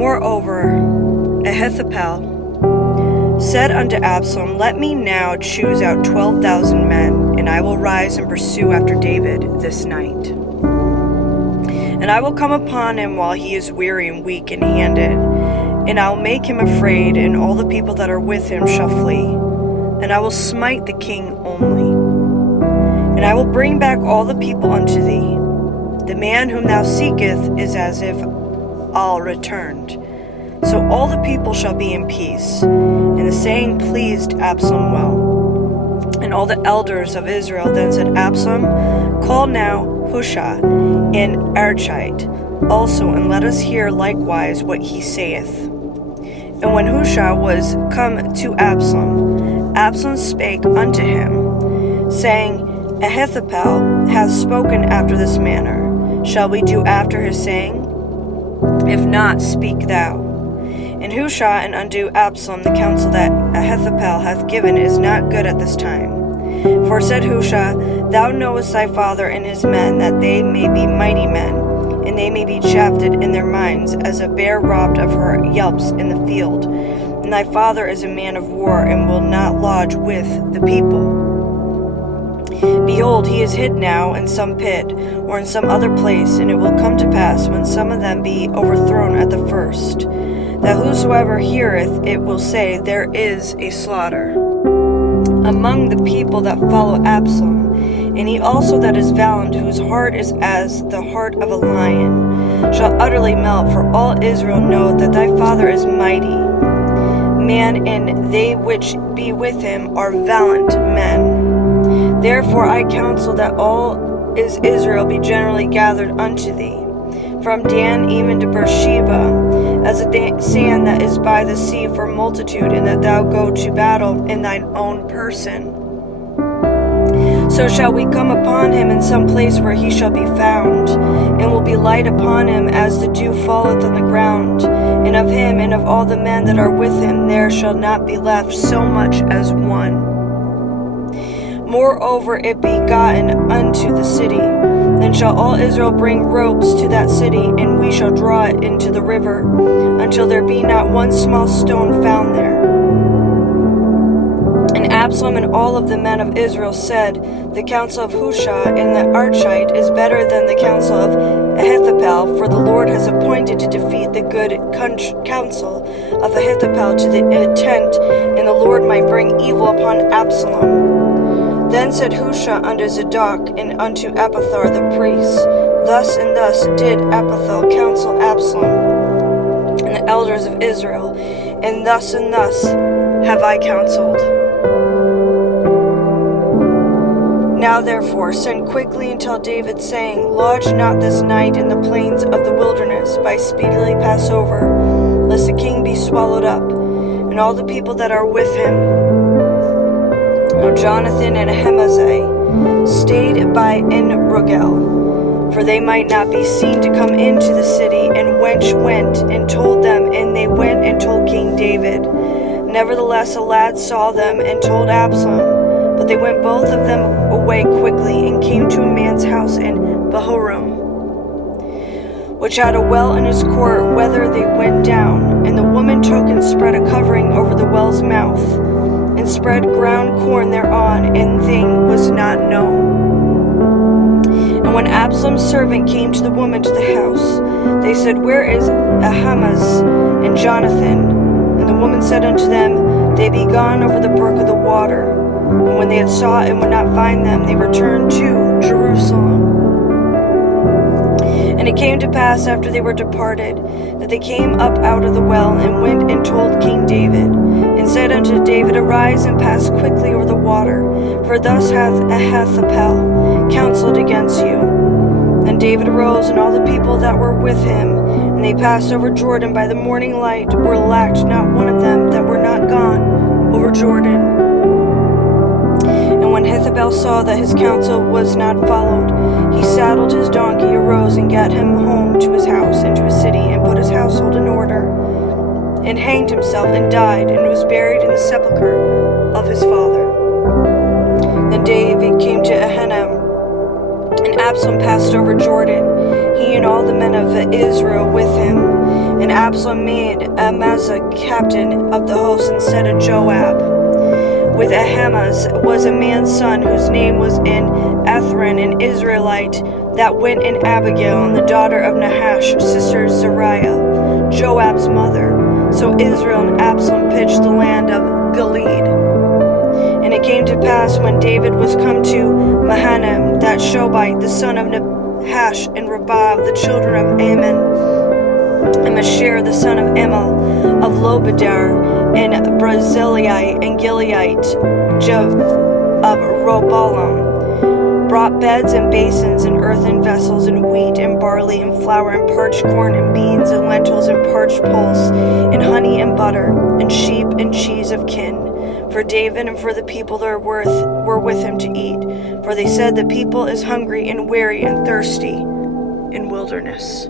Moreover, Ahithophel said unto Absalom, Let me now choose out 12,000 men, and I will rise and pursue after David this night. And I will come upon him while he is weary and weak and handed, and I will make him afraid, and all the people that are with him shall flee. And I will smite the king only. And I will bring back all the people unto thee. The man whom thou seekest is as if all returned. So all the people shall be in peace. And the saying pleased Absalom well. And all the elders of Israel then said, Absalom, call now Hushai and Archite also, and let us hear likewise what he saith. And when Hushai was come to Absalom, Absalom spake unto him, saying, Ahithophel hath spoken after this manner. Shall we do after his saying? If not, speak thou. And Hushai and unto Absalom, the counsel that Ahithophel hath given is not good at this time. For said Hushai, Thou knowest thy father and his men, that they may be mighty men, and they may be shafted in their minds, as a bear robbed of her whelps in the field. And thy father is a man of war, and will not lodge with the people. Behold, he is hid now in some pit, or in some other place, and it will come to pass, when some of them be overthrown at the first, that whosoever heareth it will say, There is a slaughter among the people that follow Absalom. And he also that is valiant, whose heart is as the heart of a lion, shall utterly melt, for all Israel know that thy father is mighty man, and they which be with him are valiant men. Therefore I counsel that all is Israel be generally gathered unto thee, from Dan even to Beersheba, as the sand that is by the sea for multitude, and that thou go to battle in thine own person. So shall we come upon him in some place where he shall be found, and will be light upon him as the dew falleth on the ground. And of him and of all the men that are with him there shall not be left so much as one. Moreover, it be gotten unto the city. Then shall all Israel bring ropes to that city, and we shall draw it into the river, until there be not one small stone found there. And Absalom and all of the men of Israel said, The counsel of Hushai and the Archite is better than the counsel of Ahithophel, for the Lord has appointed to defeat the good counsel of Ahithophel to the intent, and the Lord might bring evil upon Absalom. Then said Hushai unto Zadok and unto Abiathar the priests, Thus and thus did Abiathar counsel Absalom and the elders of Israel, and thus have I counseled. Now therefore send quickly and tell David, saying, Lodge not this night in the plains of the wilderness, but speedily pass over, lest the king be swallowed up, and all the people that are with him. Now Jonathan and Ahimaazah stayed by in Rogel, for they might not be seen to come into the city. And wench went and told them, and they went and told King David. Nevertheless a lad saw them and told Absalom, but they went both of them away quickly, and came to a man's house in Bahurim, which had a well in his court, whither they went down. And the woman took and spread a covering over the well's mouth, and spread ground corn thereon, and thing was not known. And when Absalom's servant came to the woman to the house, they said, Where is Ahimaaz and Jonathan? And the woman said unto them, They be gone over the brook of the water. And when they had sought and would not find them, they returned to Jerusalem. And it came to pass after they were departed, that they came up out of the well, and went and told King David, and said unto David, Arise and pass quickly over the water, for thus hath Ahithophel counseled against you. Then David arose, and all the people that were with him, and they passed over Jordan by the morning light, where lacked not one of them that were not gone over Jordan. And when Ahithophel saw that his counsel was not followed, he saddled his donkey, arose, and gat him home to his house and to his city, and put his household in order, and hanged himself, and died, and was buried in the sepulchre of his father. Then David came to Ahinoam, and Absalom passed over Jordan, he and all the men of Israel with him. And Absalom made Amasa captain of the host instead of Joab. With Ahimaaz was a man's son whose name was in Ethran, an Israelite, that went in Abigail, and the daughter of Nahash, sister Zeruiah, Joab's mother. So Israel and Absalom pitched the land of Gilead. And it came to pass when David was come to Mahanaim, that Shobite, the son of Nahash, and Rabbah, the children of Ammon, and Mashir, the son of Imal, of Lobadar, and Barzillai, and Gileite, of Robalam, brought beds and basins and earthen vessels and wheat and barley and flour and parched corn and beans and lentils and parched pulse and honey and butter and sheep and cheese of kin for David and for the people that were with him to eat. For they said, the people is hungry and weary and thirsty in wilderness.